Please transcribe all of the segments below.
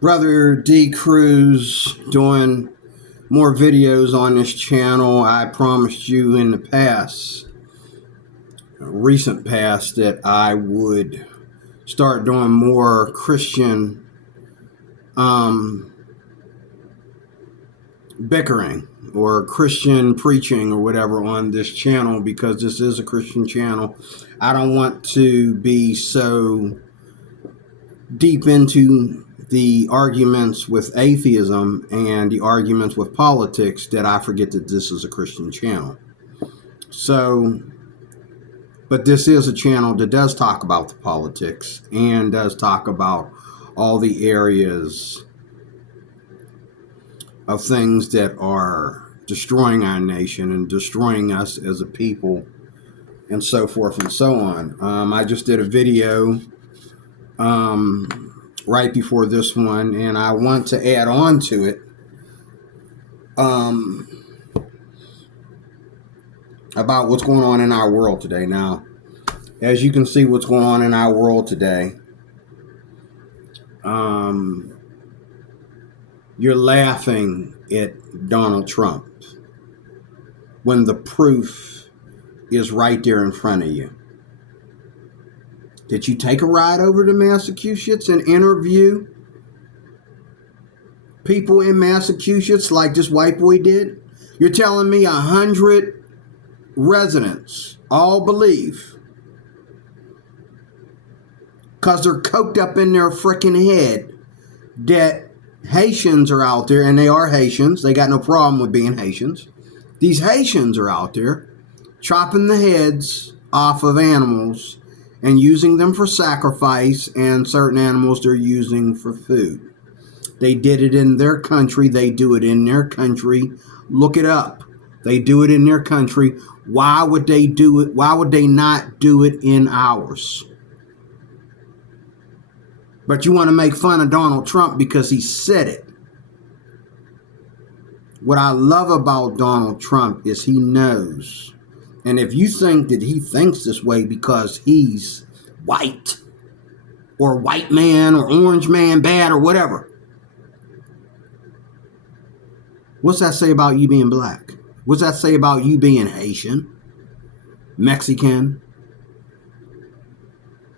Brother D. Cruz doing more videos on this channel. I promised you in the past, recent past, that I would start doing more Christian bickering or Christian preaching or whatever on this channel, because this is a Christian channel. I don't want to be so deep into the arguments with atheism and the arguments with politics that I forget that this is a Christian channel. So, but this is a channel that does talk about the politics and does talk about all the areas of things that are destroying our nation and destroying us as a people and so forth and so on. I just did a video right before this one, and I want to add on to it about what's going on in our world today. Now, as you can see what's going on in our world today, you're laughing at Donald Trump when the proof is right there in front of you. Did you take a ride over to Massachusetts and interview people in Massachusetts like this white boy did? You're telling me 100 residents all believe, because they're coked up in their freaking head, that Haitians are out there, and they are Haitians. They got no problem with being Haitians. These Haitians are out there chopping the heads off of animals and using them for sacrifice, and certain animals they're using for food. They did it in their country. They do it in their country. Look it up. They do it in their country. Why would they do it? Why would they not do it in ours? But you want to make fun of Donald Trump because he said it. What I love about Donald Trump is he knows. And if you think that he thinks this way because he's white or white man or orange man bad or whatever, what's that say about you being black? What's that say about you being Haitian, Mexican,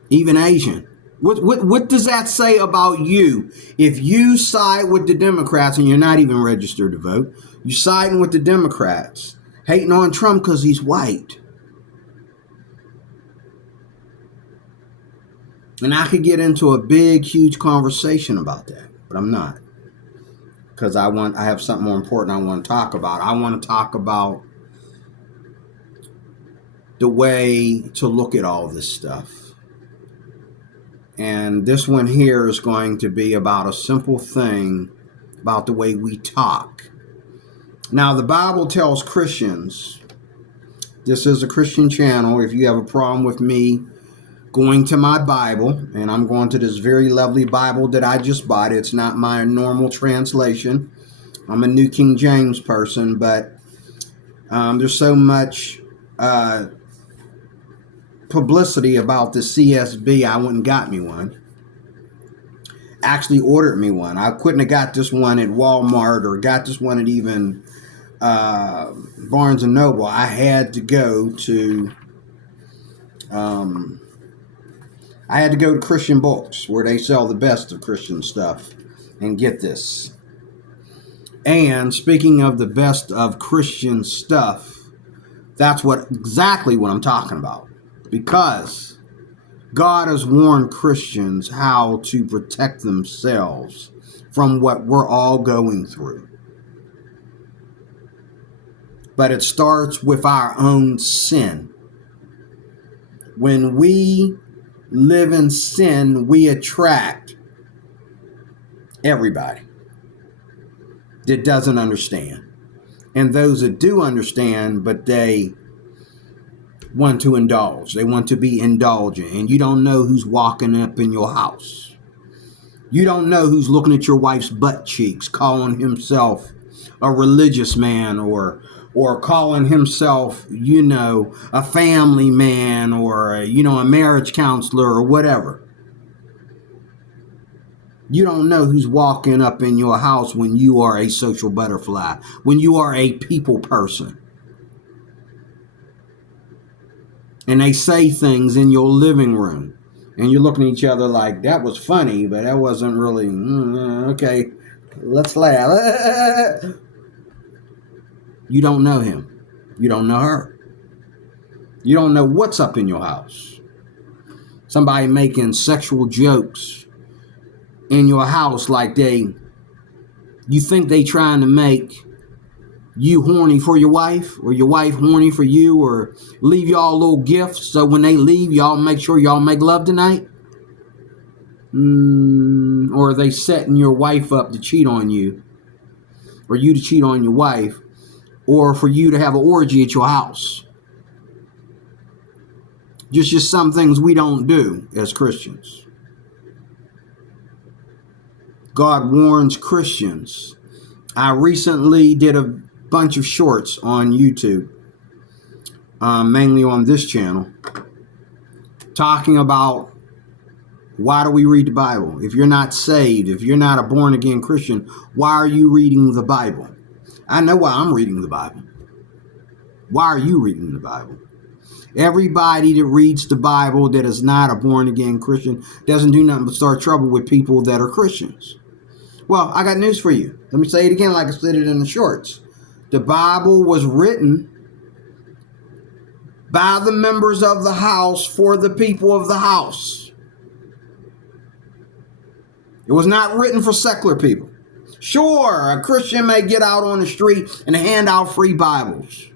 even Asian? What does that say about you? If you side with the Democrats and you're not even registered to vote, you're siding with the Democrats, hating on Trump because he's white. And I could get into a big, huge conversation about that, but I'm not. Because I have something more important I want to talk about. I want to talk about the way to look at all this stuff. And this one here is going to be about a simple thing about the way we talk. Now, the Bible tells Christians, this is a Christian channel. If you have a problem with me going to my Bible, and I'm going to this very lovely Bible that I just bought. It's not my normal translation. I'm a New King James person, but there's so much publicity about the CSB, I went and got me one. Actually ordered me one. I couldn't have got this one at Walmart or got this one at even Barnes and Noble. I had to go to Christian Books, where they sell the best of Christian stuff, and get this. And speaking of the best of Christian stuff, that's exactly what I'm talking about. Because God has warned Christians how to protect themselves from what we're all going through. But it starts with our own sin. When we live in sin, we attract everybody that doesn't understand. And those that do understand, but they want to indulge. They want to be indulgent. And you don't know who's walking up in your house. You don't know who's looking at your wife's butt cheeks, calling himself a religious man or calling himself, a family man or, a marriage counselor or whatever. You don't know who's walking up in your house when you are a social butterfly, when you are a people person. And they say things in your living room. And you're looking at each other like, that was funny, but that wasn't really, okay, let's laugh. You don't know him. You don't know her. You don't know what's up in your house. Somebody making sexual jokes in your house like you think they trying to make you horny for your wife, or your wife horny for you, or leave y'all little gifts so when they leave, y'all make sure y'all make love tonight? Or are they setting your wife up to cheat on you, or you to cheat on your wife, or for you to have an orgy at your house? Just some things we don't do as Christians. God warns Christians. I recently did a bunch of shorts on YouTube, mainly on this channel, talking about why do we read the Bible? If you're not saved, if you're not a born-again Christian, why are you reading the Bible? I know why I'm reading the Bible. Why are you reading the Bible? Everybody that reads the Bible that is not a born-again Christian doesn't do nothing but start trouble with people that are Christians. Well, I got news for you. Let me say it again like I said it in the shorts. The Bible was written by the members of the house for the people of the house. It was not written for secular people. Sure, a Christian may get out on the street and hand out free Bibles.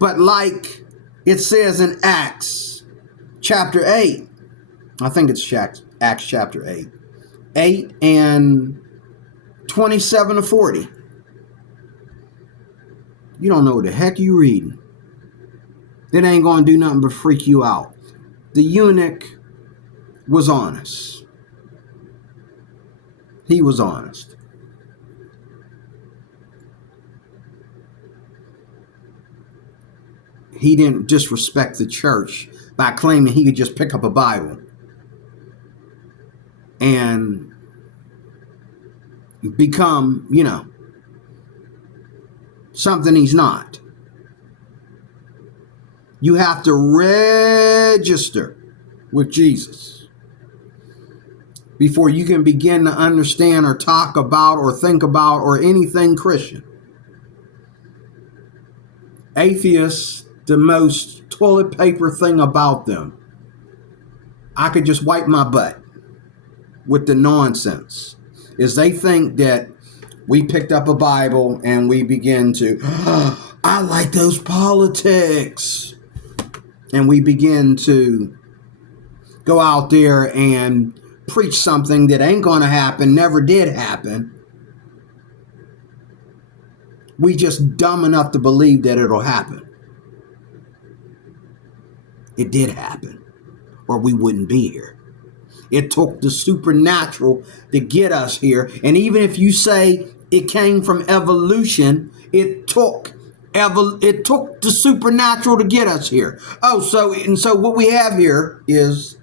But like it says in Acts chapter 8, I think it's Acts chapter 8, 8 and 27 to 40. You don't know what the heck you reading. That ain't going to do nothing but freak you out. The eunuch was honest. He was honest. He didn't disrespect the church by claiming he could just pick up a Bible and become, something he's not. You have to register with Jesus before you can begin to understand or talk about or think about or anything Christian. Atheists, the most toilet paper thing about them, I could just wipe my butt with the nonsense, is they think that we picked up a Bible and we begin to, I like those politics. And we begin to go out there and preach something that ain't going to happen, never did happen. We just dumb enough to believe that it'll happen. It did happen, or we wouldn't be here. It took the supernatural to get us here. And even if you say it came from evolution, it took the supernatural to get us here. So what we have here is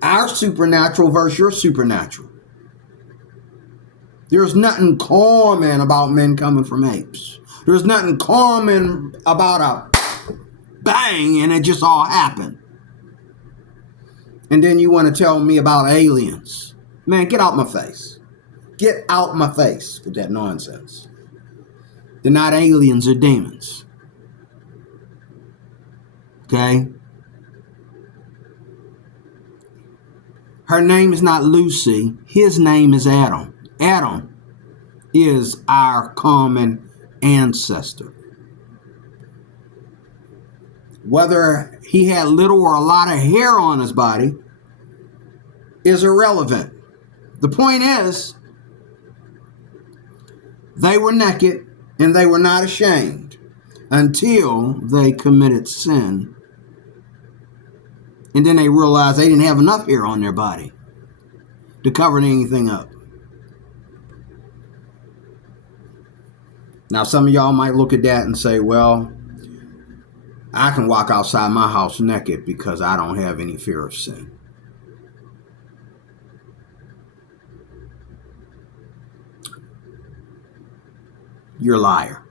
our supernatural versus your supernatural. There's nothing common about men coming from apes. There's nothing common about a bang and it just all happened. And then you want to tell me about aliens. Man, get out my face. Get out my face with that nonsense. They're not aliens, they're demons. Okay? Her name is not Lucy. His name is Adam. Adam is our common ancestor. Whether he had little or a lot of hair on his body is irrelevant. The point is, they were naked and they were not ashamed until they committed sin. And then they realized they didn't have enough hair on their body to cover anything up. Now, some of y'all might look at that and say, well, I can walk outside my house naked because I don't have any fear of sin. you're a liar.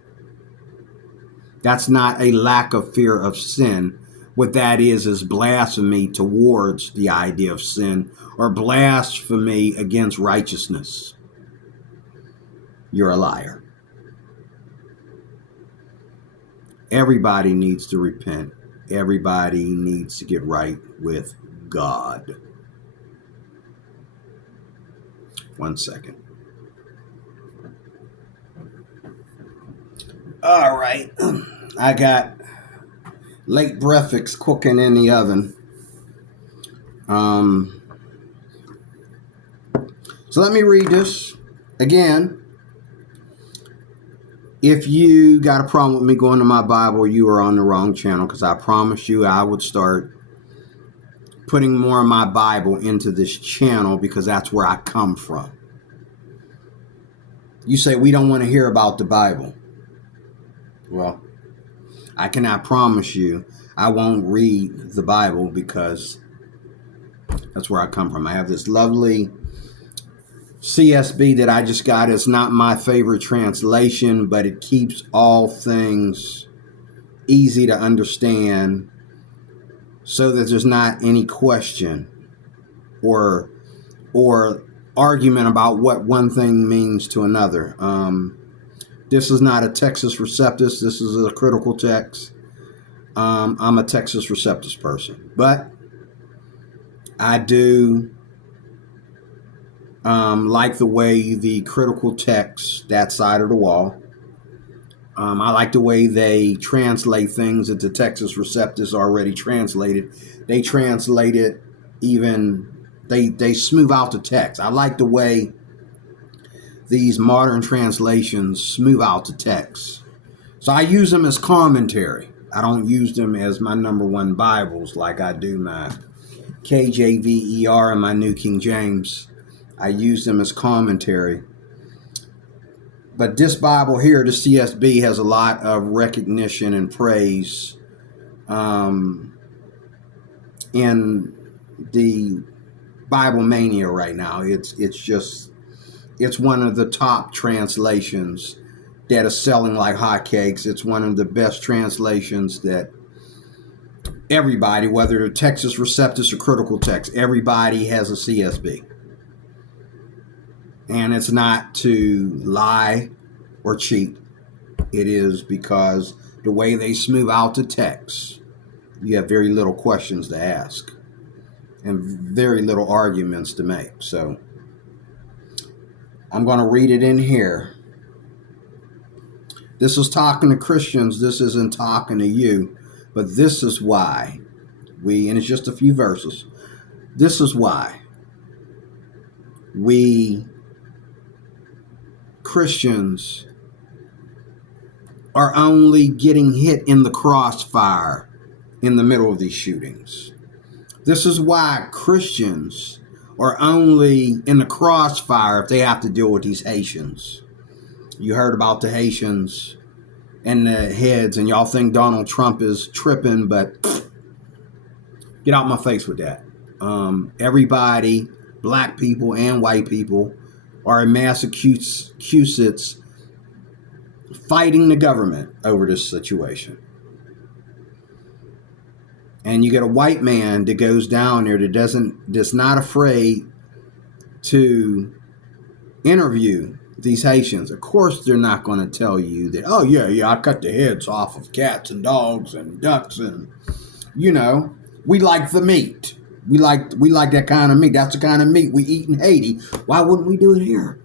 That's not a lack of fear of sin. What that is blasphemy towards the idea of sin, or blasphemy against righteousness. You're a liar. Everybody needs to repent. Everybody needs to get right with God. 1 second. All right. I got late breakfast cooking in the oven. So let me read this again. If you got a problem with me going to my Bible, you are on the wrong channel, because I promise you I would start putting more of my Bible into this channel, because that's where I come from. You say we don't want to hear about the Bible. Well, I cannot promise you I won't read the Bible, because that's where I come from. I have this lovely CSB that I just got. It's not my favorite translation, but it keeps all things easy to understand, so that there's not any question or argument about what one thing means to another. This is not a Textus Receptus. This is a critical text. I'm a Textus Receptus person, but I do like the way the critical text, that side of the wall. I like the way they translate things that the Textus Receptus already translated. They translate it even, they smooth out the text. I like the way these modern translations smooth out the text. So I use them as commentary. I don't use them as my number one Bibles like I do my KJVER and my New King James. I use them as commentary. But this Bible here, the CSB, has a lot of recognition and praise in the Bible mania right now. It's one of the top translations that is selling like hotcakes. It's one of the best translations that everybody, whether Textus Receptus or critical text, everybody has a CSB. And it's not to lie or cheat. It is because the way they smooth out the text, you have very little questions to ask and very little arguments to make. So I'm going to read it in here. This is talking to Christians. This isn't talking to you. But this is why and it's just a few verses. This is why we Christians are only getting hit in the crossfire in the middle of these shootings. This is why Christians are only in the crossfire if they have to deal with these Haitians. You heard about the Haitians and the heads, and y'all think Donald Trump is tripping, but get out my face with that. Everybody, black people and white people, are in Massachusetts fighting the government over this situation. And you get a white man that goes down there that's not afraid to interview these Haitians. Of course, they're not going to tell you that, oh, yeah, I cut the heads off of cats and dogs and ducks, and, we like the meat. We like that kind of meat. That's the kind of meat we eat in Haiti. Why wouldn't we do it here?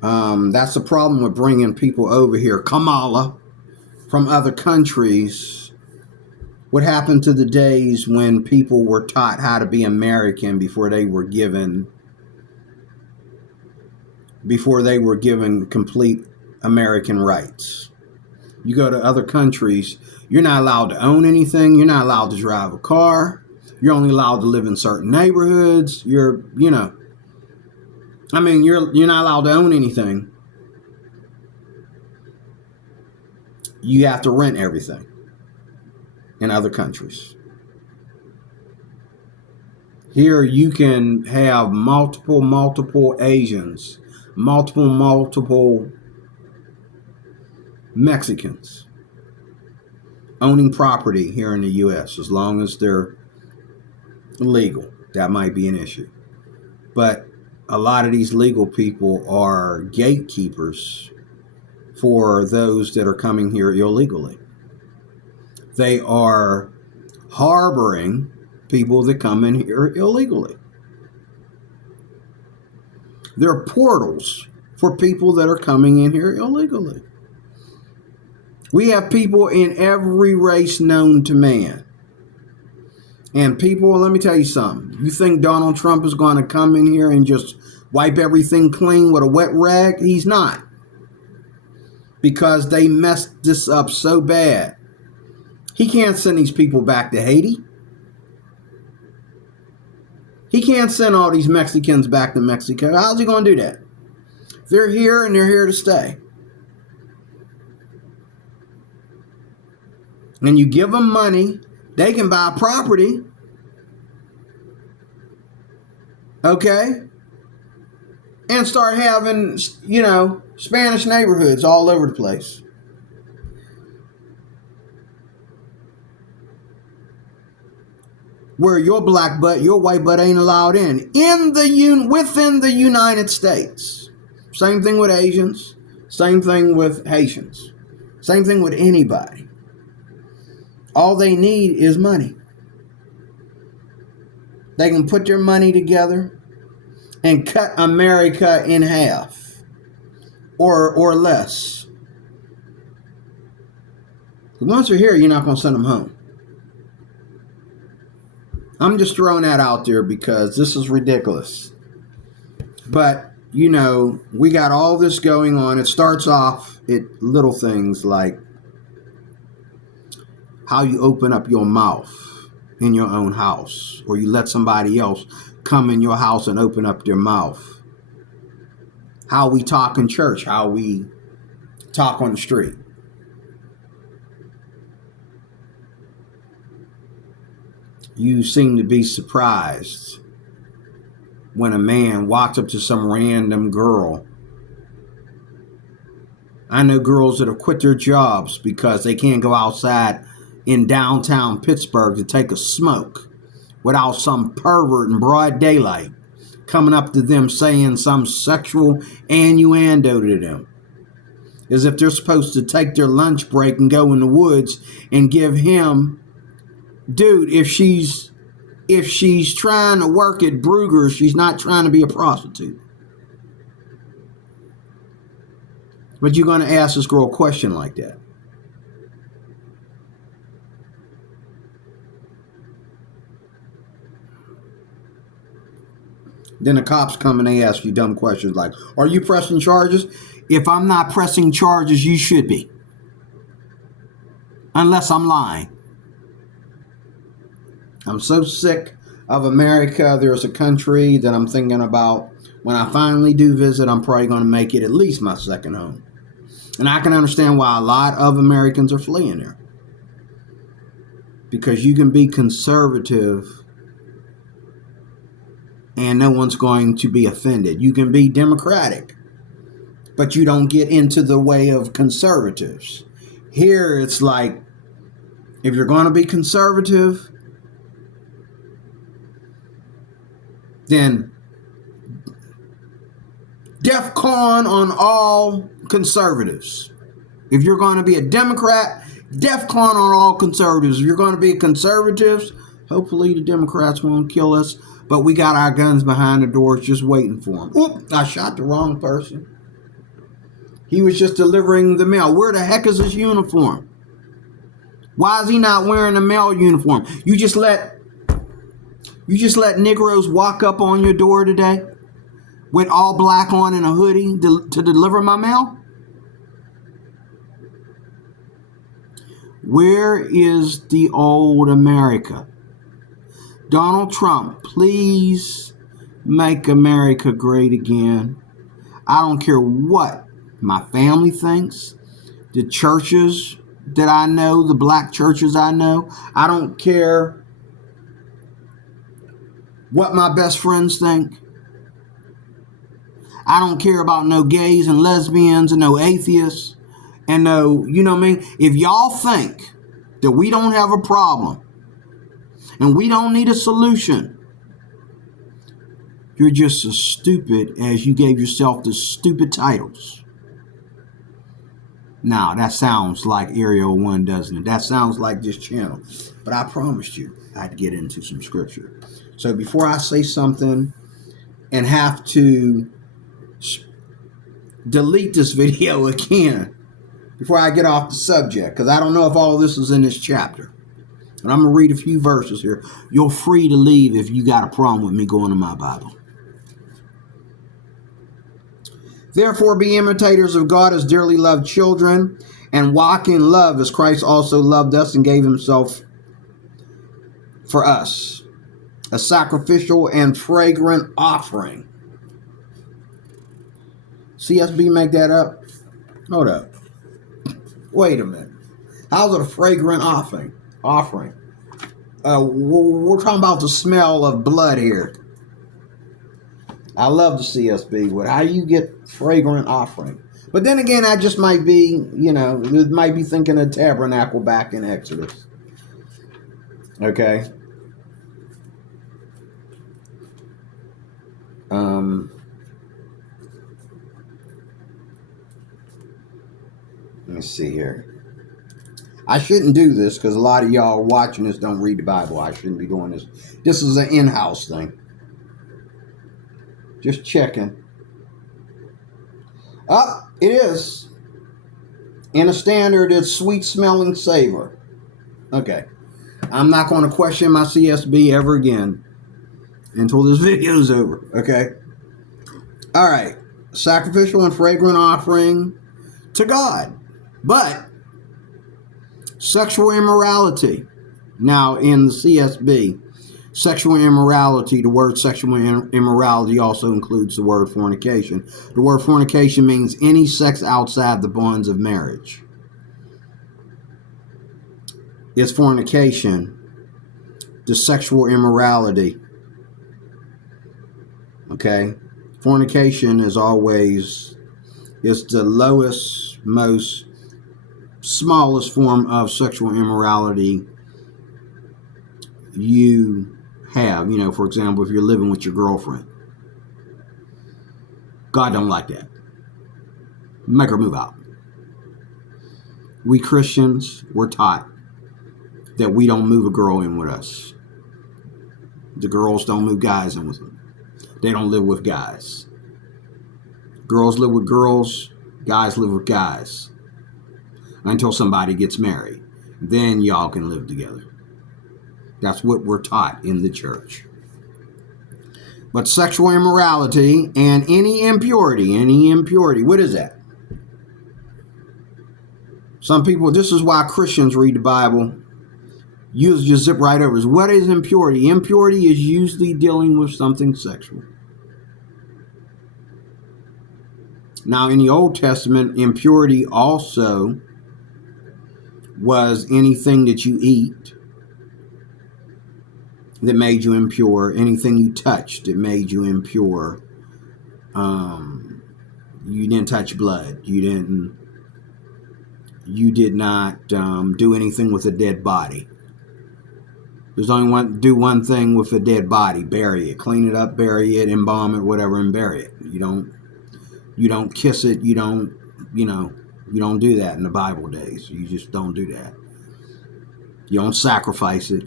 That's the problem with bringing people over here. Kamala, from other countries. What happened to the days when people were taught how to be American before they were given complete American rights? You go to other countries, you're not allowed to own anything. You're not allowed to drive a car. You're only allowed to live in certain neighborhoods. You're not allowed to own anything. You have to rent everything in other countries. Here you can have multiple Asians, multiple Mexicans owning property here in the U.S. as long as they're legal. That might be an issue. But a lot of these legal people are gatekeepers for those that are coming here illegally. They are harboring people that come in here illegally. They're portals for people that are coming in here illegally. We have people in every race known to man. And people, let me tell you something. You think Donald Trump is going to come in here and just wipe everything clean with a wet rag? He's not. Because they messed this up so bad. He can't send these people back to Haiti. He can't send all these Mexicans back to Mexico. How's he going to do that? They're here and they're here to stay. And you give them money, they can buy property. Okay? And start having, Spanish neighborhoods all over the place. Where your black butt, your white butt ain't allowed in within the United States. Same thing with Asians. Same thing with Haitians. Same thing with anybody. All they need is money. They can put their money together and cut America in half or less. Once they're here, you're not going to send them home. I'm just throwing that out there because this is ridiculous. But, we got all this going on. It starts off at little things like how you open up your mouth in your own house, or you let somebody else come in your house and open up their mouth. How we talk in church, how we talk on the street. You seem to be surprised when a man walks up to some random girl. I know girls that have quit their jobs because they can't go outside in downtown Pittsburgh to take a smoke without some pervert in broad daylight coming up to them saying some sexual innuendo to them. As if they're supposed to take their lunch break and go in the woods and give him... Dude, if she's trying to work at Bruegger's, she's not trying to be a prostitute. But you're going to ask this girl a question like that. Then the cops come and they ask you dumb questions like, are you pressing charges? If I'm not pressing charges, you should be. Unless I'm lying. I'm so sick of America. There's a country that I'm thinking about. When I finally do visit, I'm probably going to make it at least my second home. And I can understand why a lot of Americans are fleeing there. Because you can be conservative and no one's going to be offended. You can be democratic, but you don't get into the way of conservatives. Here it's like, if you're going to be conservative, then DEFCON on all conservatives. If you're going to be a Democrat, DEFCON on all conservatives. If you're going to be conservatives, hopefully the Democrats won't kill us, but we got our guns behind the doors just waiting for them. Oop, I shot the wrong person. He was just delivering the mail. Where the heck is his uniform? Why is he not wearing a mail uniform? You just let Negroes walk up on your door today with all black on and a hoodie to deliver my mail? Where is the old America? Donald Trump, please make America great again. I don't care what my family thinks, the churches that I know, the black churches I know. I don't care what my best friends think. I don't care about no gays and lesbians and no atheists and no, you know what I mean? If y'all think that we don't have a problem and we don't need a solution, you're just as stupid as you gave yourself the stupid titles. Now, that sounds like Ariel 1, doesn't it? That sounds like this channel. But I promised you I'd get into some scripture. So before I say something and have to delete this video again, before I get off the subject, because I don't know if all of this is in this chapter. And I'm going to read a few verses here. You're free to leave if you got a problem with me going to my Bible. Therefore, be imitators of God as dearly loved children, and walk in love as Christ also loved us and gave himself for us, a sacrificial and fragrant offering. CSB make that up? Hold up. Wait a minute. How's it a fragrant offering? We're talking about the smell of blood here. I love the CSB. What? How do you get fragrant offering? But then again, I just might be, it might be thinking of tabernacle back in Exodus. Okay. Let me see here. I shouldn't do this because a lot of y'all watching this don't read the Bible. I shouldn't be doing this. This is an in-house thing. Just checking. It is. In a standard, it's sweet-smelling savor. Okay. I'm not going to question my CSB ever again until this video's over. Okay. All right. Sacrificial and fragrant offering to God. But sexual immorality. Now, in the CSB, sexual immorality, the word sexual immorality also includes the word fornication. The word fornication means any sex outside the bonds of marriage. It's fornication, the sexual immorality. Okay? Fornication is always, it's the lowest, most smallest form of sexual immorality you have. For example, if you're living with your girlfriend. God don't like that. Make her move out. We Christians, we're taught that we don't move a girl in with us. The girls don't move guys in with them. They don't live with guys. Girls live with girls. Guys live with guys. Until somebody gets married. Then y'all can live together. That's what we're taught in the church. But sexual immorality and any impurity, what is that? Some people, this is why Christians read the Bible. You just zip right over. What is impurity? Impurity is usually dealing with something sexual. Now, in the Old Testament, impurity also was anything that you eat that made you impure, anything you touched that made you impure. You didn't touch blood. You did not do anything with a dead body. There's only do one thing with a dead body: bury it, clean it up, bury it, embalm it, whatever, and bury it. You don't kiss it. You don't do that in the Bible days. You just don't do that. You don't sacrifice it.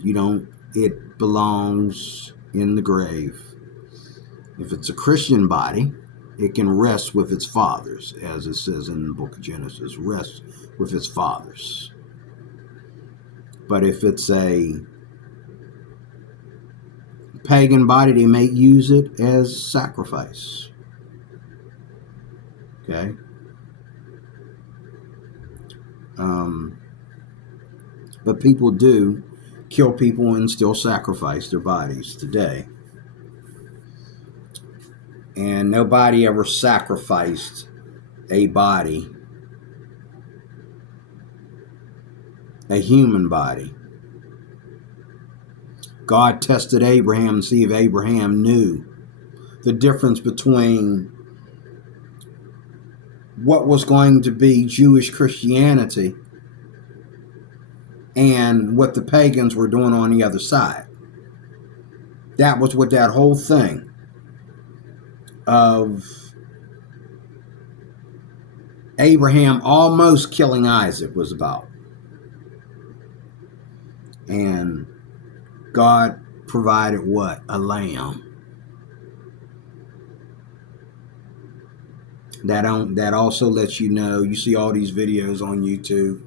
It belongs in the grave. If it's a Christian body, it can rest with its fathers, as it says in the book of Genesis, rest with its fathers. But if it's a pagan body, they may use it as sacrifice. Okay? But people do kill people and still sacrifice their bodies today. And nobody ever sacrificed a body, a human body. God tested Abraham to see if Abraham knew the difference between what was going to be Jewish Christianity and what the pagans were doing on the other side. That was what that whole thing of Abraham almost killing Isaac was about. And God provided what? A lamb. That also lets you know, you see all these videos on YouTube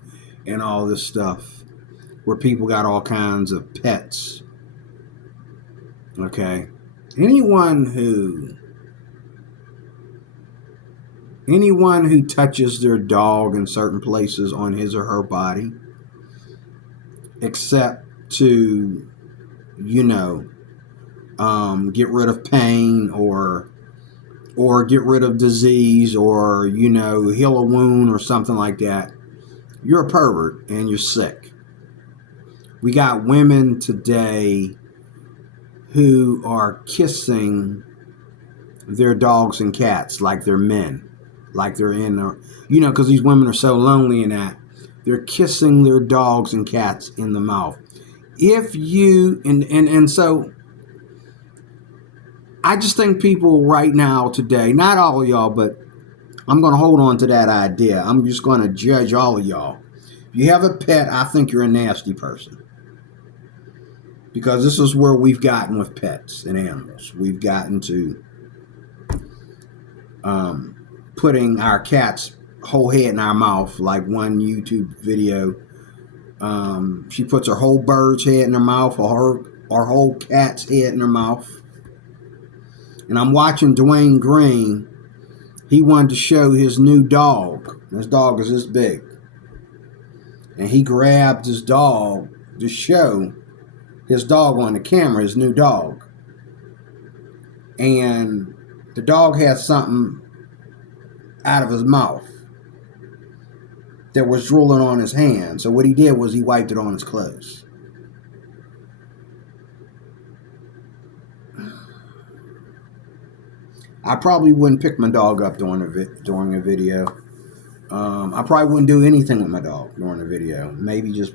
and all this stuff where people got all kinds of pets. Okay? Anyone who touches their dog in certain places on his or her body, except to, get rid of pain or get rid of disease or, heal a wound or something like that, you're a pervert and you're sick. We got women today who are kissing their dogs and cats like they're men, like they're in, because these women are so lonely in that they're kissing their dogs and cats in the mouth. If you, and so I just think people right now today, not all of y'all, but I'm going to hold on to that idea. I'm just going to judge all of y'all. If you have a pet, I think you're a nasty person. Because this is where we've gotten with pets and animals. We've gotten to putting our cat's whole head in our mouth, like one YouTube video. She puts her whole bird's head in her mouth, or her whole cat's head in her mouth. And I'm watching Dwayne Green. He wanted to show his new dog. His dog is this big. And he grabbed his dog to show his dog on the camera, his new dog. And the dog had something out of his mouth that was drooling on his hand. So what he did was he wiped it on his clothes. I probably wouldn't pick my dog up during a video. I probably wouldn't do anything with my dog during a video. Maybe just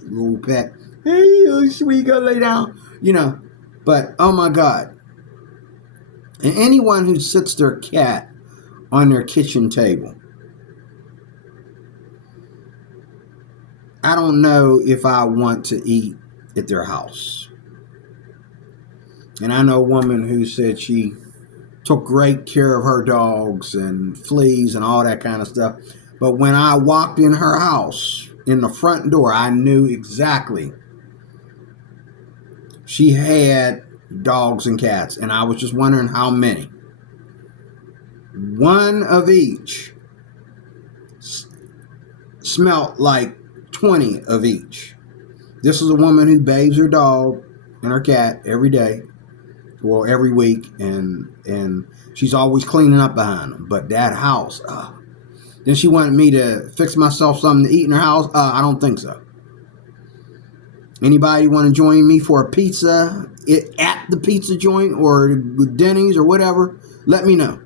a little pet. Hey, you sweet, go lay down. But oh my God. And anyone who sits their cat on their kitchen table, I don't know if I want to eat at their house. And I know a woman who said she took great care of her dogs and fleas and all that kind of stuff. But when I walked in her house, in the front door, I knew exactly she had dogs and cats. And I was just wondering how many. One of each smelled like 20 of each. This is a woman who bathes her dog and her cat every day. Well, every week, and she's always cleaning up behind them. But that house, then she wanted me to fix myself something to eat in her house. I don't think so. Anybody want to join me for a pizza at the pizza joint or Denny's or whatever? Let me know.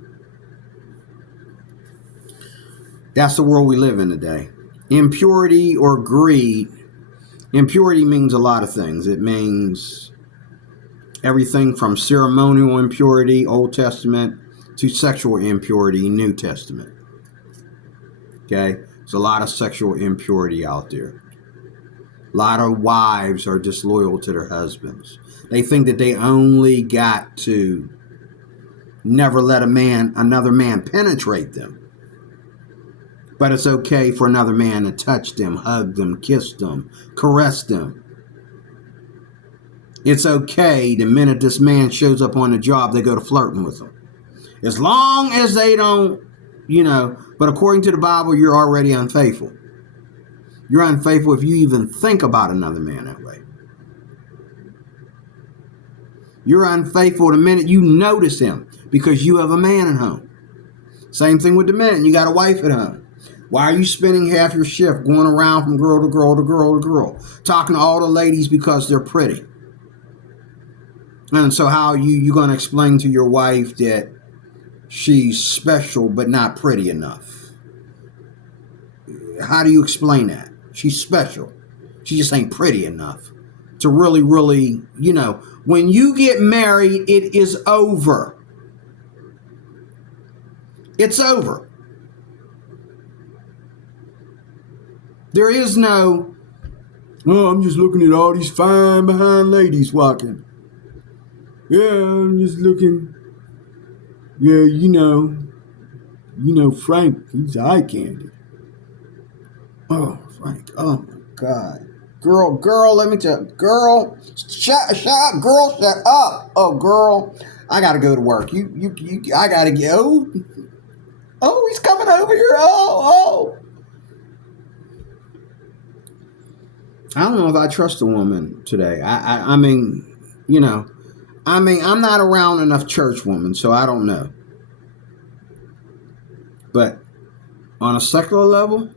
That's the world we live in today. Impurity or greed. Impurity means a lot of things. It means everything from ceremonial impurity, Old Testament, to sexual impurity, New Testament. Okay? There's a lot of sexual impurity out there. A lot of wives are disloyal to their husbands. They think that they only got to never let another man penetrate them. But it's okay for another man to touch them, hug them, kiss them, caress them. It's okay the minute this man shows up on the job, they go to flirting with him. As long as they don't, but according to the Bible, you're already unfaithful. You're unfaithful if you even think about another man that way. You're unfaithful the minute you notice him because you have a man at home. Same thing with the men. You got a wife at home. Why are you spending half your shift going around from girl to girl to girl to girl, talking to all the ladies because they're pretty? And so how you going to explain to your wife that she's special but not pretty enough. How do you explain that? She's special. She just ain't pretty enough to really, really, when you get married, it is over. It's over. There is no, oh, I'm just looking at all these fine behind ladies walking. Yeah, I'm just looking. Yeah, Frank, he's eye candy. Oh, Frank, oh my God. Girl, let me tell you. Girl, shut up, girl, shut up. Oh, girl, I gotta go to work. I gotta go. Oh, he's coming over here. Oh. I don't know if I trust a woman today. I mean, I'm not around enough church women, so I don't know. But on a secular level,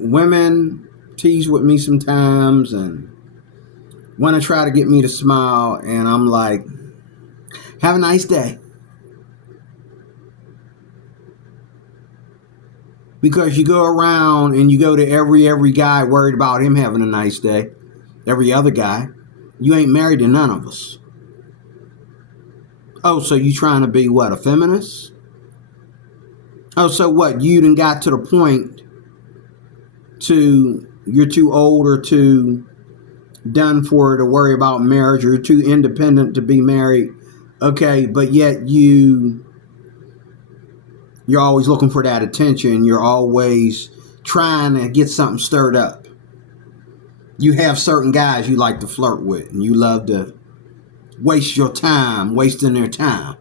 women tease with me sometimes and want to try to get me to smile, and I'm like, have a nice day. Because you go around and you go to every guy worried about him having a nice day. Every other guy. You ain't married to none of us. Oh, so you trying to be what, a feminist? Oh, so what, you done got to the point you're too old or too done for to worry about marriage, or you're too independent to be married. Okay, but yet you're always looking for that attention. You're always trying to get something stirred up. You have certain guys you like to flirt with, and you love to waste your time wasting their time.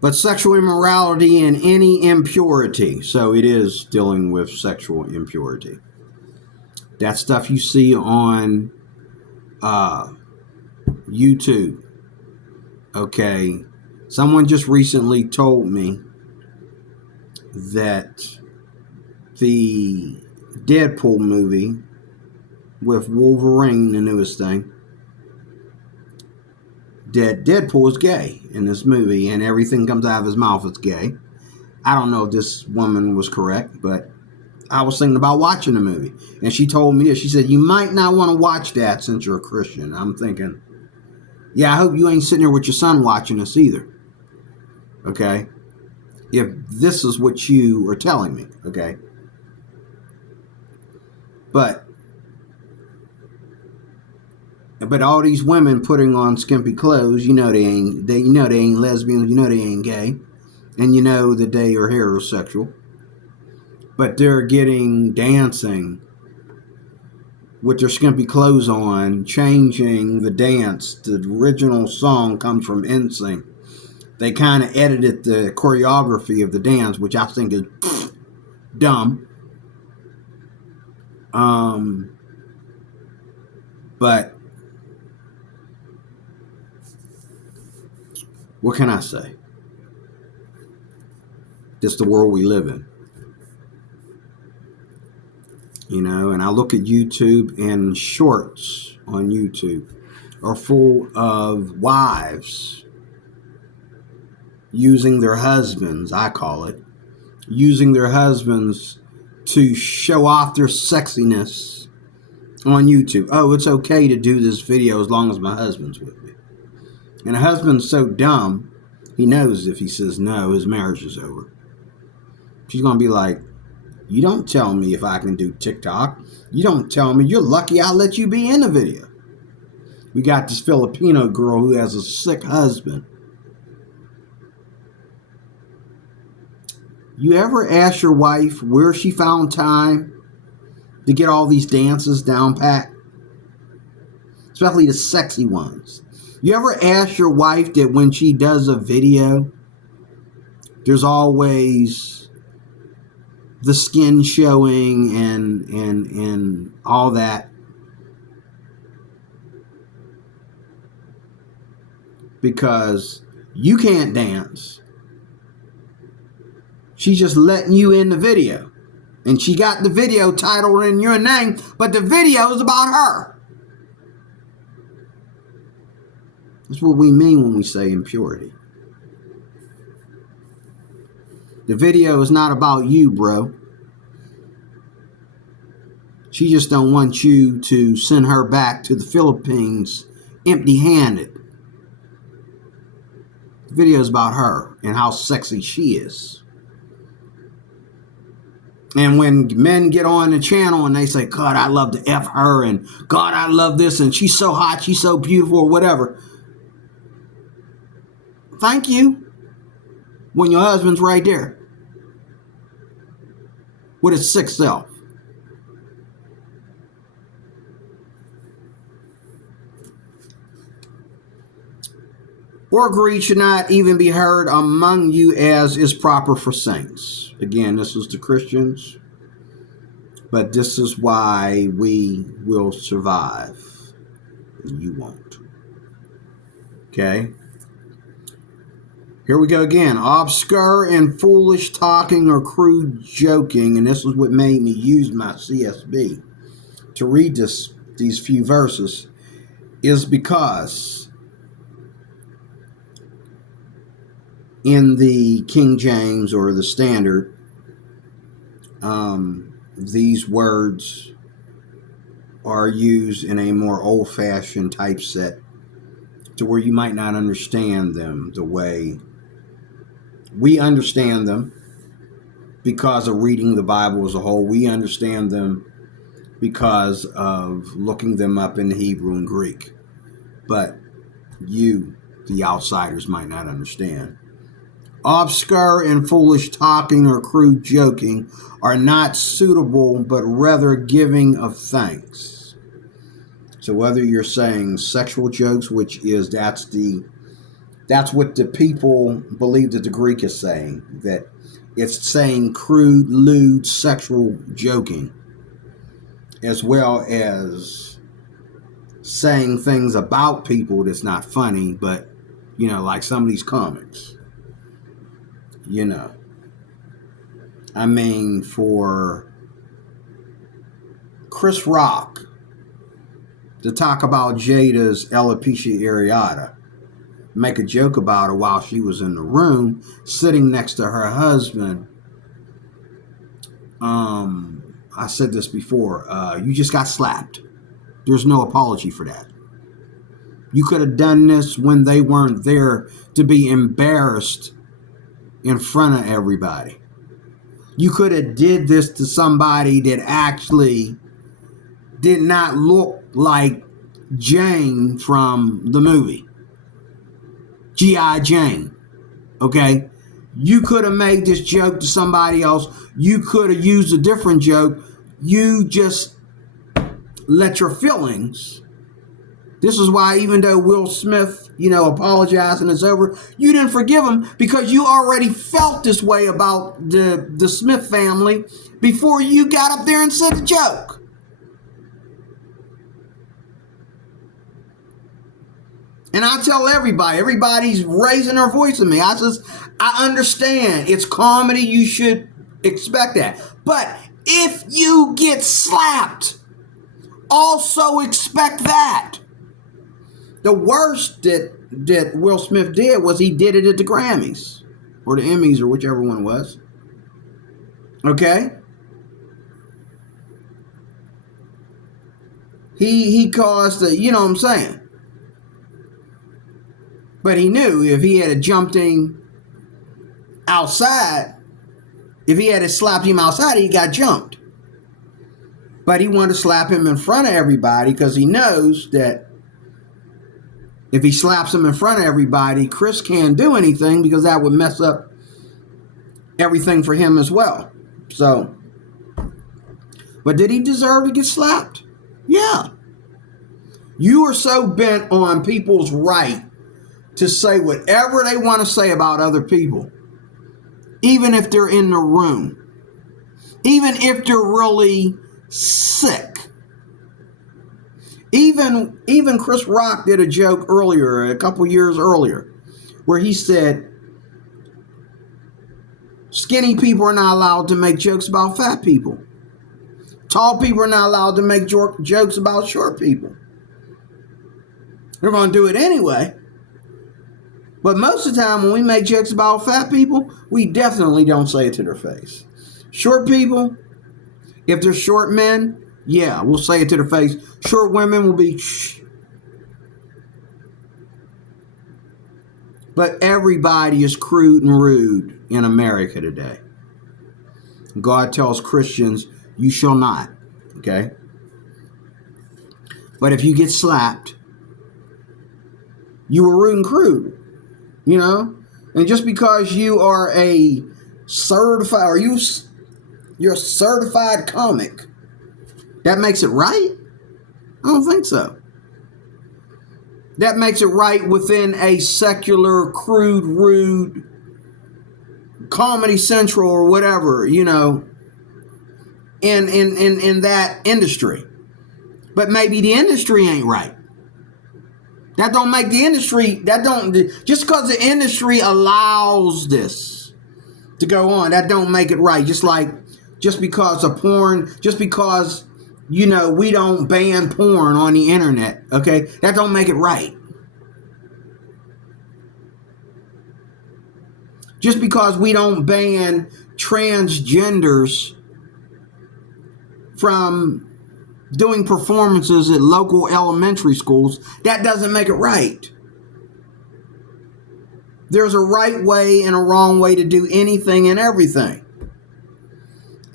But sexual immorality and any impurity. So it is dealing with sexual impurity. That stuff you see on YouTube. Okay. Someone just recently told me that the Deadpool movie with Wolverine, the newest thing, that Deadpool is gay in this movie, and everything comes out of his mouth is gay. I don't know if this woman was correct, but I was thinking about watching the movie, and she told me this. She said, you might not want to watch that since you're a Christian. I'm thinking, yeah, I hope you ain't sitting there with your son watching this either. Okay? If this is what you are telling me, okay? But all these women putting on skimpy clothes, they ain't lesbians, they ain't gay, and that they are heterosexual. But they're getting dancing with their skimpy clothes on, changing the dance. The original song comes from NSYNC. They kind of edited the choreography of the dance, which I think is dumb. But what can I say? It's the world we live in. And I look at YouTube, and shorts on YouTube are full of wives using their husbands, I call it, using their husbands to show off their sexiness on YouTube. Oh, it's okay to do this video as long as my husband's with me. And a husband's so dumb, he knows if he says no, his marriage is over. She's going to be like, you don't tell me if I can do TikTok. You don't tell me. You're lucky I let you be in the video. We got this Filipino girl who has a sick husband. You ever ask your wife where she found time to get all these dances down pat? Especially the sexy ones. You ever ask your wife that when she does a video, there's always the skin showing and all that? Because you can't dance. She's just letting you in the video. And she got the video titled in your name, but the video is about her. That's what we mean when we say impurity. The video is not about you, bro. She just don't want you to send her back to the Philippines empty-handed. The video is about her and how sexy she is. And when men get on the channel and they say, God, I love to F her, and God, I love this, and she's so hot, she's so beautiful, or whatever. Thank you. When your husband's right there with his sick self. Or greed should not even be heard among you as is proper for saints. Again, this is the Christians. But this is why we will survive. And you won't. Okay? Here we go again. Obscure and foolish talking or crude joking. And this is what made me use my CSB to read these few verses. Is because in the King James or the Standard, these words are used in a more old-fashioned typeset to where you might not understand them the way we understand them because of reading the Bible as a whole. We understand them because of looking them up in Hebrew and Greek. But you, the outsiders, might not understand. Obscure and foolish talking or crude joking are not suitable, but rather giving of thanks. So whether you're saying sexual jokes, which is that's what the people believe that the Greek is saying, that it's saying crude, lewd, sexual joking, as well as saying things about people that's not funny, but like some of these comics. I mean, for Chris Rock to talk about Jada's alopecia areata, make a joke about her while she was in the room sitting next to her husband. I said this before. You just got slapped. There's no apology for that. You could have done this when they weren't there to be embarrassed in front of everybody. You could have did this to somebody that actually did not look like Jane from the movie G.I. Jane. Okay? You could have made this joke to somebody else. You could have used a different joke. You just let your feelings. This is why even though Will Smith, apologized and it's over, you didn't forgive him because you already felt this way about the Smith family before you got up there and said the joke. And I tell everybody's raising their voice at me. I understand. It's comedy. You should expect that. But if you get slapped, also expect that. The worst that Will Smith did was he did it at the Grammys or the Emmys or whichever one it was. Okay? He caused you know what I'm saying? But he knew if he had jumped in outside, if he had slapped him outside, he got jumped. But he wanted to slap him in front of everybody because he knows that if he slaps him in front of everybody, Chris can't do anything because that would mess up everything for him as well. So, but did he deserve to get slapped? Yeah. You are so bent on people's right to say whatever they want to say about other people, even if they're in the room, even if they're really sick. Even Chris Rock did a joke earlier, a couple years earlier, where he said, Skinny people are not allowed to make jokes about fat people. Tall people are not allowed to make jokes about short people. They're going to do it anyway. But most of the time when we make jokes about fat people, we definitely don't say it to their face. Short people, if they're short men, yeah, we'll say it to their face. Short women will be shh. But everybody is crude and rude in America today. God tells Christians, you shall not. Okay? But if you get slapped, you were rude and crude. You know? And just because you are a certified, or you're a certified comic, that makes it right? I don't think so. That makes it right within a secular, crude, rude, Comedy Central or whatever, you know, in that industry. But maybe the industry ain't right. That don't make the industry, just because the industry allows this to go on, that don't make it right. Just because of porn, just because, you know, we don't ban porn on the internet, okay? That don't make it right. Just because we don't ban transgenders from doing performances at local elementary schools, that doesn't make it right. There's a right way and a wrong way to do anything and everything.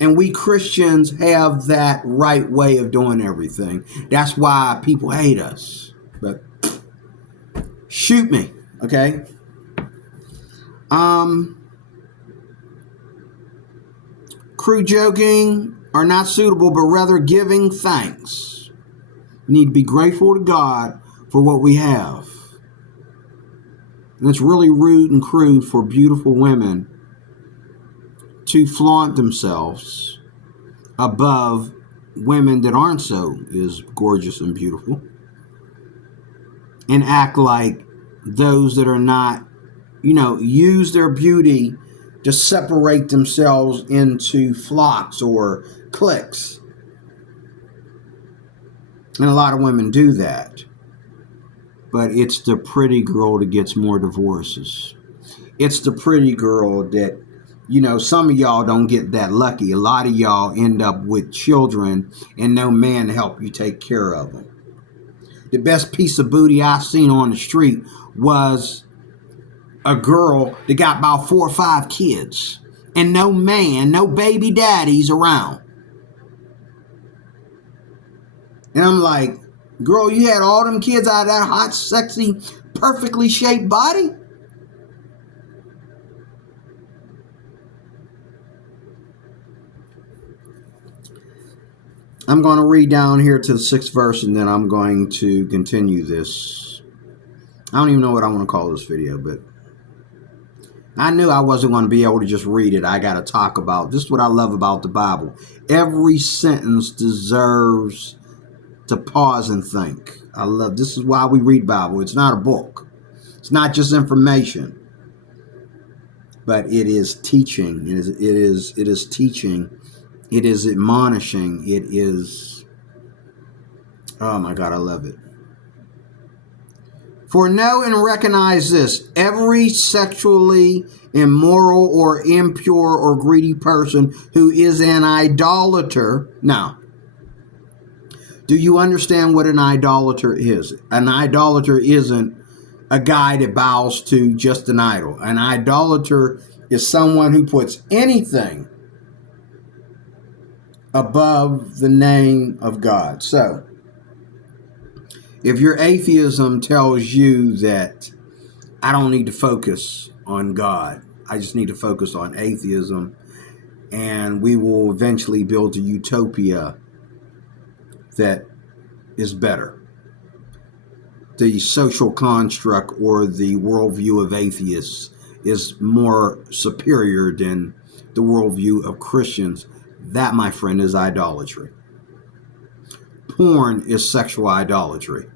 And we Christians have that right way of doing everything. That's why people hate us. But shoot me, okay? Crude joking are not suitable, but rather giving thanks. We need to be grateful to God for what we have. And it's really rude and crude for beautiful women to flaunt themselves above women that aren't so as gorgeous and beautiful, and act like those that are not, you know, use their beauty to separate themselves into flocks or cliques. And a lot of women do that. But it's the pretty girl that gets more divorces. It's the pretty girl that, you know, some of y'all don't get that lucky. A lot of y'all end up with children and no man to help you take care of them. The best piece of booty I seen on the street was a girl that got about 4 or 5 kids and no man, no baby daddies around. And I'm like, girl, you had all them kids out of that hot, sexy, perfectly shaped body? I'm going to read down here to the 6th verse, and then I'm going to continue this. I don't even know what I want to call this video, but I knew I wasn't going to be able to just read it. I got to talk about, this is what I love about the Bible. Every sentence deserves to pause and think. This is why we read Bible. It's not a book. It's not just information, but it is teaching. It is teaching. It is admonishing. It is, oh my God, I love it. For know and recognize this, every sexually immoral or impure or greedy person who is an idolater. Now, do you understand what an idolater is? An idolater isn't a guy that bows to just an idol. An idolater is someone who puts anything above the name of God. So, if your atheism tells you that I don't need to focus on God, I just need to focus on atheism, and we will eventually build a utopia that is better. The social construct or the worldview of atheists is more superior than the worldview of Christians. That, my friend, is idolatry. Porn is sexual idolatry.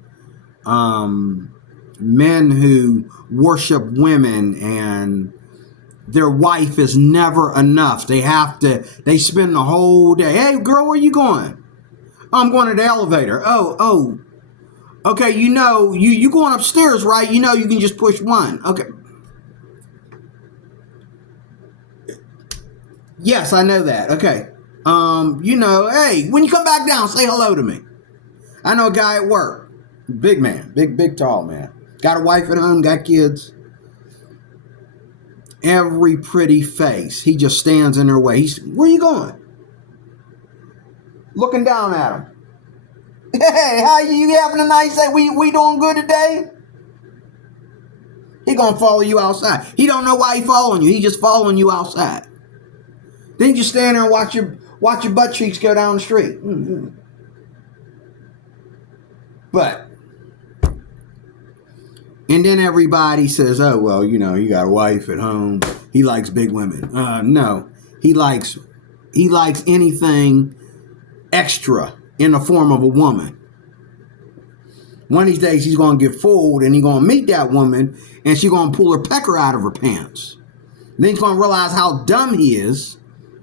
Men who worship women and their wife is never enough. They spend the whole day. Hey, girl, where you going? I'm going to the elevator. Oh. Okay, you going upstairs, right? You can just push one. Okay. Yes, I know that. Okay. Hey, when you come back down, say hello to me. I know a guy at work. Big man. Big, tall man. Got a wife at home, got kids. Every pretty face. He just stands in their way. Where you going? Looking down at him. Hey, how you having a nice day? We doing good today? He gonna follow you outside. He don't know why he following you. He just following you outside. Then you just stand there and watch your butt cheeks go down the street. Mm-hmm. And then everybody says, oh, well, you got a wife at home. He likes big women. No, he likes anything extra in the form of a woman. One of these days he's going to get fooled and he's going to meet that woman and she's going to pull her pecker out of her pants. And then he's going to realize how dumb he is.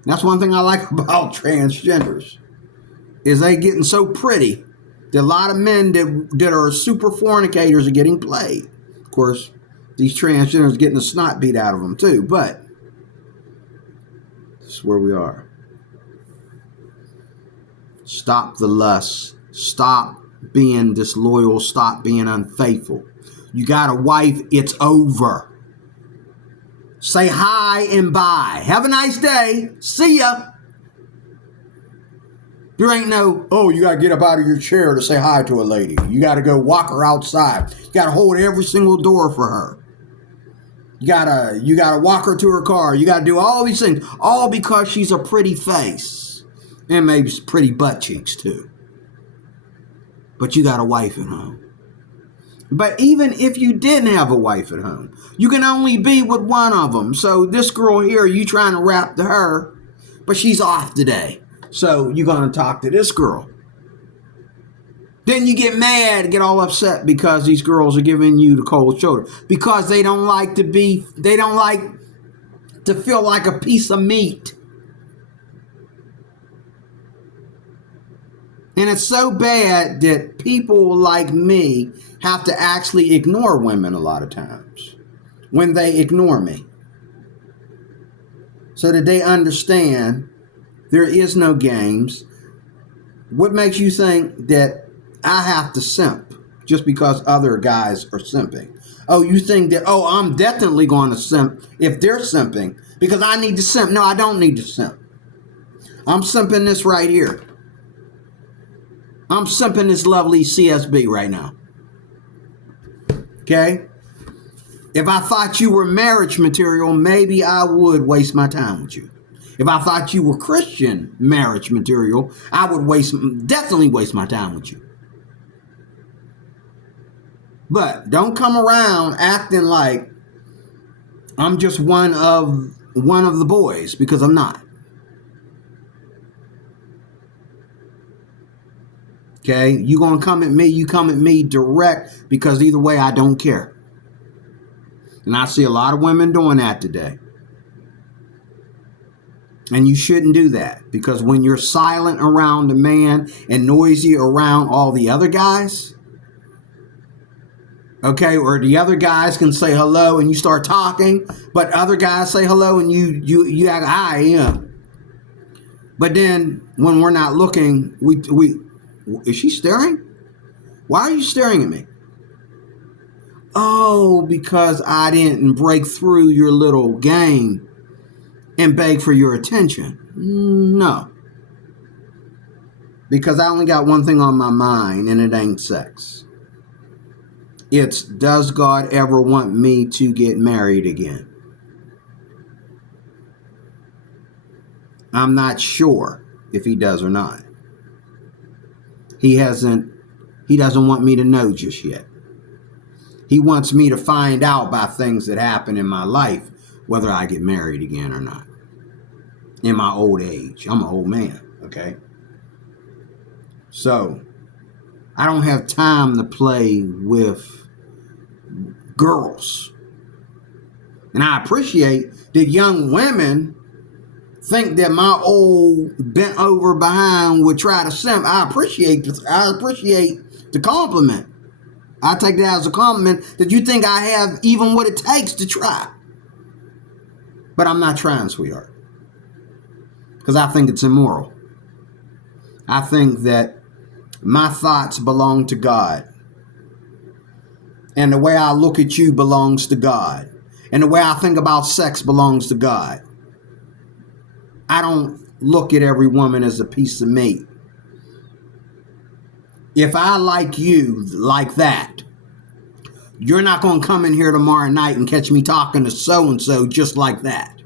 That's one thing I like about transgenders is they getting so pretty that a lot of men that are super fornicators are getting played. Of course, these transgenders getting the snot beat out of them too, but this is where we are. Stop the lust. Stop being disloyal. Stop being unfaithful. You got a wife, it's over. Say hi and bye. Have a nice day. See ya. There ain't no, you got to get up out of your chair to say hi to a lady. You got to go walk her outside. You got to hold every single door for her. You got to walk her to her car. You got to do all these things. All because she's a pretty face. And maybe pretty butt cheeks too. But you got a wife at home. But even if you didn't have a wife at home, you can only be with one of them. So this girl here, you trying to rap to her, but she's off today. So you're going to talk to this girl. Then you get mad, get all upset because these girls are giving you the cold shoulder. Because they don't like to feel like a piece of meat. And it's so bad that people like me have to actually ignore women a lot of times when they ignore me. So that they understand there is no games. What makes you think that I have to simp just because other guys are simping? Oh, you think that, I'm definitely going to simp if they're simping because I need to simp. No, I don't need to simp. I'm simping this right here. I'm simping this lovely CSB right now. Okay? If I thought you were marriage material, maybe I would waste my time with you. If I thought you were Christian marriage material, I would definitely waste my time with you. But don't come around acting like I'm just one of the boys, because I'm not. Okay, you gonna come at me, you come at me direct, because either way I don't care. And I see a lot of women doing that today. And you shouldn't do that, because when you're silent around a man and noisy around all the other guys, okay, or the other guys can say hello and you start talking, but other guys say hello and you act hi, yeah. But then when we're not looking, we is she staring? Why are you staring at me? Oh, because I didn't break through your little game and beg for your attention. No. Because I only got one thing on my mind, and it ain't sex. It's, does God ever want me to get married again? I'm not sure if he does or not. He doesn't want me to know just yet. He wants me to find out by things that happen in my life, whether I get married again or not. In my old age. I'm an old man, okay? So, I don't have time to play with girls. And I appreciate that young women think that my old bent over behind would try to simp. I appreciate the compliment. I take that as a compliment that you think I have even what it takes to try. But I'm not trying, sweetheart. Because I think it's immoral. I think that my thoughts belong to God. And the way I look at you belongs to God. And the way I think about sex belongs to God. I don't look at every woman as a piece of meat. If I like you like that, you're not going to come in here tomorrow night and catch me talking to so-and-so just like that.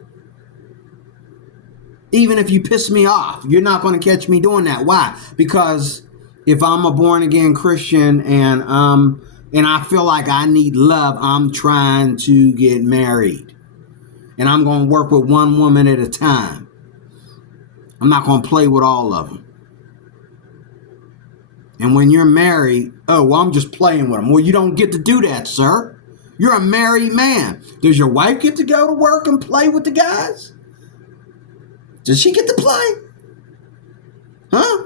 Even if you piss me off, you're not going to catch me doing that. Why? Because if I'm a born-again Christian and I feel like I need love, I'm trying to get married. And I'm going to work with one woman at a time. I'm not going to play with all of them. And when you're married, oh, well, I'm just playing with them. Well, you don't get to do that, sir. You're a married man. Does your wife get to go to work and play with the guys? Does she get to play? Huh?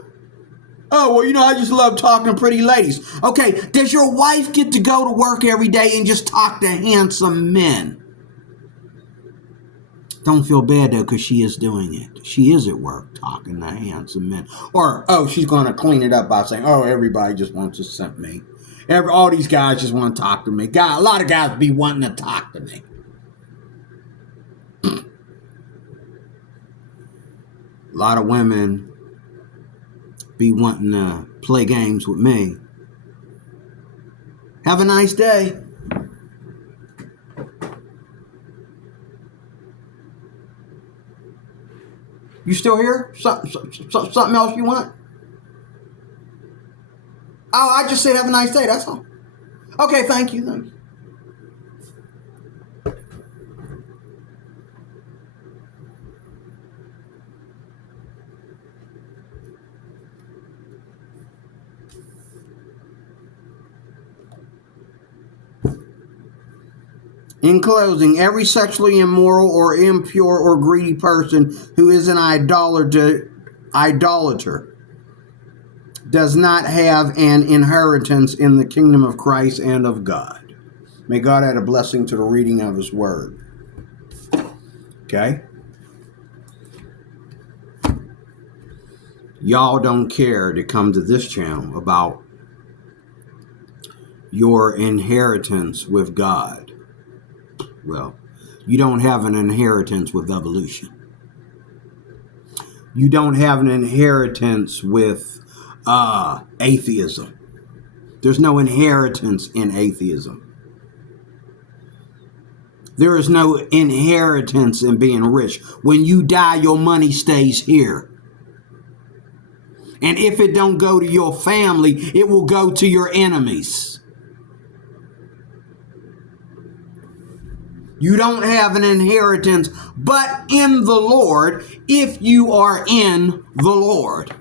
Oh, well, I just love talking to pretty ladies. Okay, does your wife get to go to work every day and just talk to handsome men? Don't feel bad, though, because she is doing it. She is at work talking to handsome men. Or, she's going to clean it up by saying, everybody just wants to simp me. All these guys just want to talk to me. A lot of guys be wanting to talk to me. A lot of women be wanting to play games with me. Have a nice day. You still here? Something else you want? Oh, I just said have a nice day, that's all. Okay, thank you. In closing, every sexually immoral or impure or greedy person who is an idolater does not have an inheritance in the kingdom of Christ and of God. May God add a blessing to the reading of his word. Okay? Y'all don't care to come to this channel about your inheritance with God. Well, you don't have an inheritance with evolution. You don't have an inheritance with atheism. There's no inheritance in atheism. There is no inheritance in being rich. When you die, your money stays here. And if it don't go to your family, it will go to your enemies. You don't have an inheritance, but in the Lord, if you are in the Lord.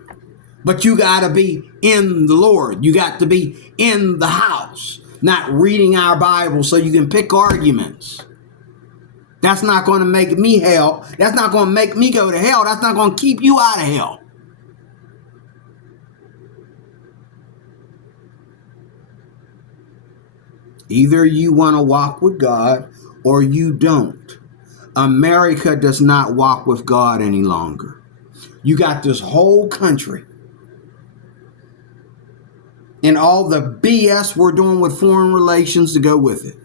But you got to be in the Lord. You got to be in the house, not reading our Bible so you can pick arguments. That's not going to make me hell. That's not going to make me go to hell. That's not going to keep you out of hell. Either you want to walk with God or you don't. America does not walk with God any longer. You got this whole country and all the BS we're doing with foreign relations to go with it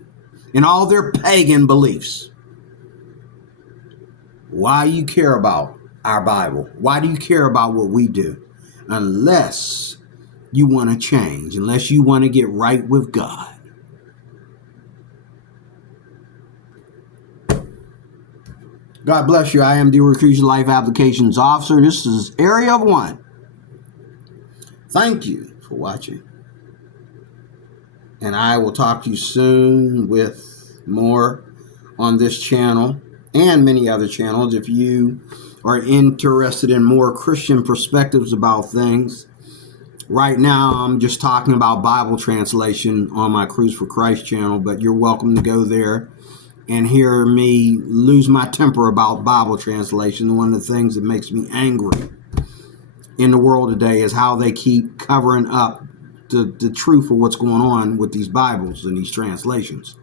and all their pagan beliefs. Why do you care about our Bible? Why do you care about what we do? Unless you want to change, unless you want to get right with God. God bless you. I am the Recreation Life Applications Officer. This is Area of One. Thank you for watching. And I will talk to you soon with more on this channel and many other channels. If you are interested in more Christian perspectives about things, right now I'm just talking about Bible translation on my Cruise for Christ channel, but you're welcome to go there and hear me lose my temper about Bible translation. One of the things that makes me angry in the world today is how they keep covering up the truth of what's going on with these Bibles and these translations.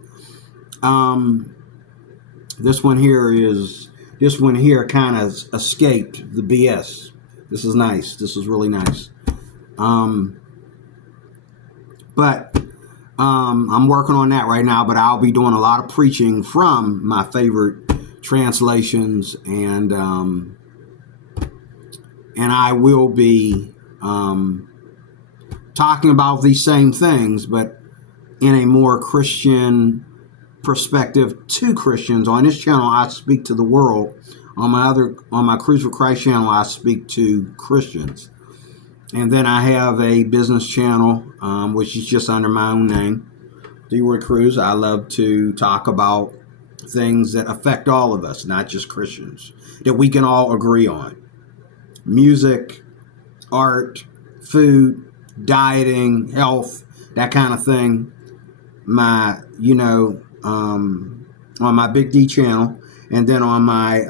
This one here kind of escaped the BS. This is nice. This is really nice. But I'm working on that right now, but I'll be doing a lot of preaching from my favorite translations, and I will be talking about these same things, but in a more Christian perspective to Christians. On this channel, I speak to the world. On my Cruise for Christ channel, I speak to Christians. And then I have a business channel, which is just under my own name, D-Word Cruise. I love to talk about things that affect all of us, not just Christians, that we can all agree on. Music, art, food, dieting, health, that kind of thing. On my Big D channel, and then on my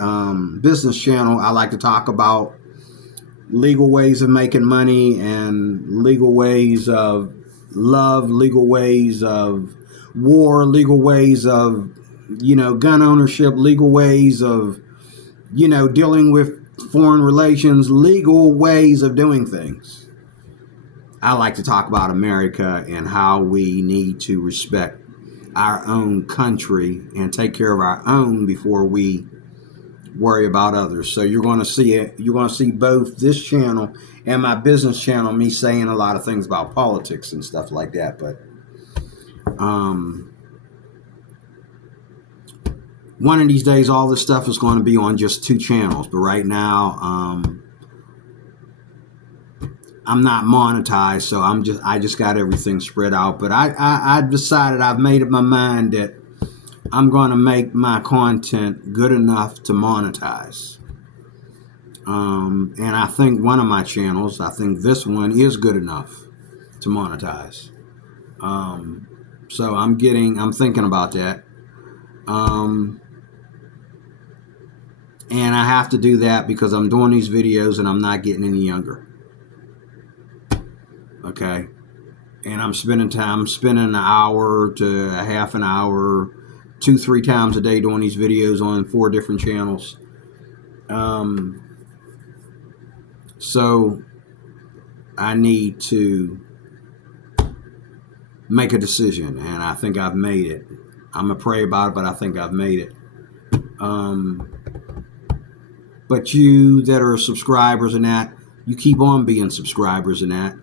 business channel, I like to talk about legal ways of making money and legal ways of love, legal ways of war, legal ways of, gun ownership, legal ways of, dealing with foreign relations, legal ways of doing things. I like to talk about America and how we need to respect our own country and take care of our own before we worry about others. So you're going to see it. You're going to see both this channel and my business channel, me saying a lot of things about politics and stuff like that. But one of these days, all this stuff is going to be on just 2 channels. But right now, I'm not monetized, so I just got everything spread out. But I've decided, I've made up my mind that I'm going to make my content good enough to monetize. And I think one of my channels, I think this one is good enough to monetize. So I'm thinking about that. And I have to do that because I'm doing these videos and I'm not getting any younger. Okay, and I'm spending an hour to a half an hour, 2-3 times a day doing these videos on 4 different channels. So I need to make a decision, and I think I've made it. I'm gonna pray about it, but I think I've made it. But you that are subscribers and that, you keep on being subscribers and that.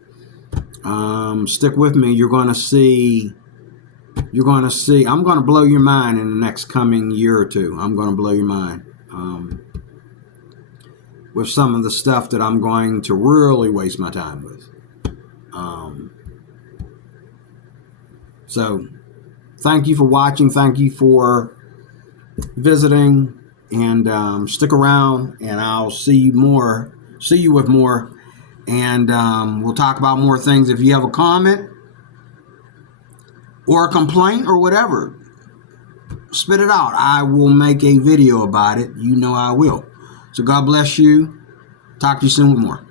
Stick with me. You're going to see, I'm going to blow your mind in the next coming year or 2. I'm going to blow your mind, with some of the stuff that I'm going to really waste my time with. So thank you for watching. Thank you for visiting, and, stick around, and I'll see you with more. And we'll talk about more things. If you have a comment or a complaint or whatever, spit it out. I will make a video about it. I will. So God bless you. Talk to you soon with more.